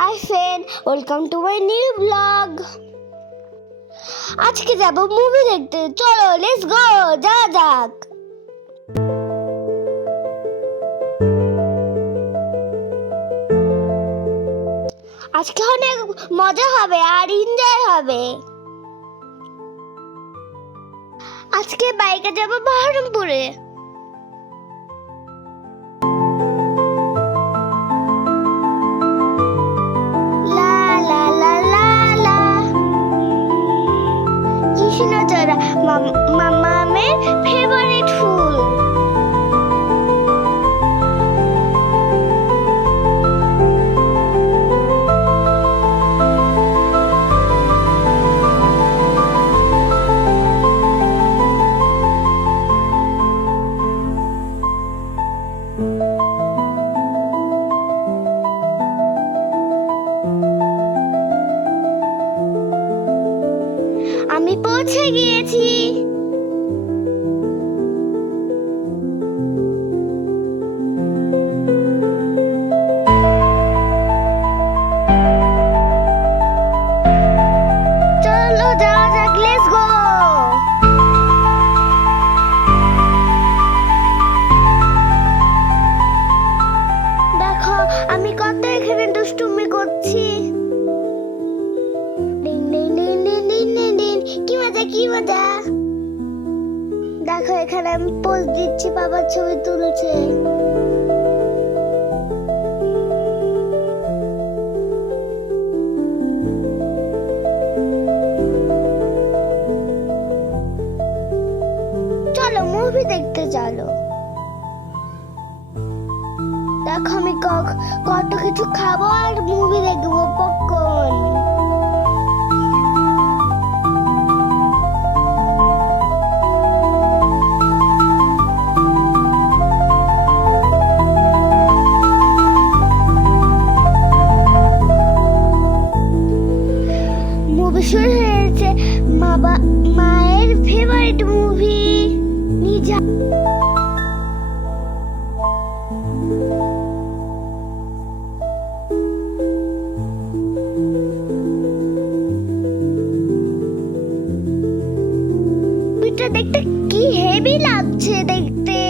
Hi friend, welcome to my new blog. আজকে যাব movie দেখতে। চলো লেটস গো যা যাক। আজকে অনেক মজা হবে আর এনজয় হবে। আজকে বাইকে যাব বহরমপুরে। মামামের ফেভারিট ফুল। আমি দেখো, আমি এখানে দুষ্টুমি করছি। কি কি দেখো, এখানে আমি পোজ দিচ্ছি, বাবার ছবি তুলছে। মুভি দেখতে চলো দেখো আমি কত কিছু খাব আর মুভি দেখব। মুভিটা দেখতে কি হেভি লাগছে দেখতে।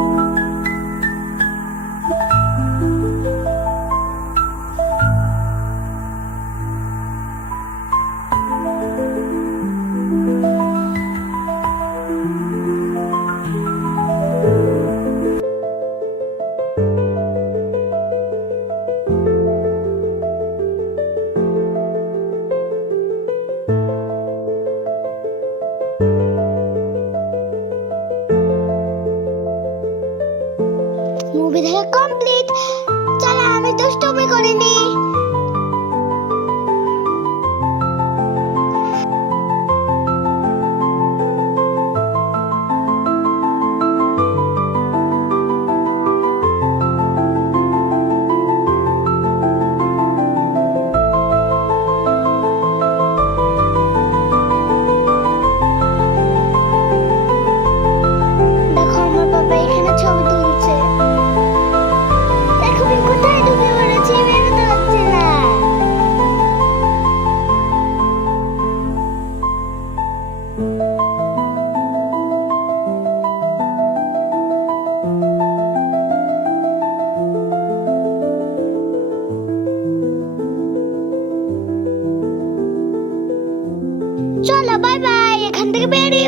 মুভি দেখা কমপ্লিট চলো আমি দুষ্টুমি দেখো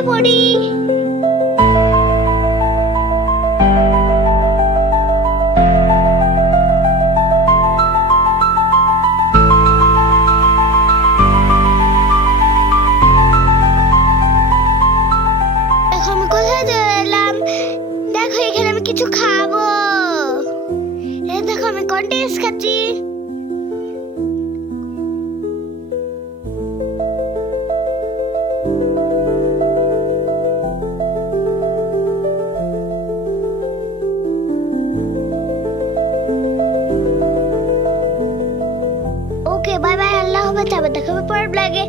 পড়ি। কিছু খাব। দেখো আমি কন্টেস্ট খাচ্ছি। খারাপ লাগে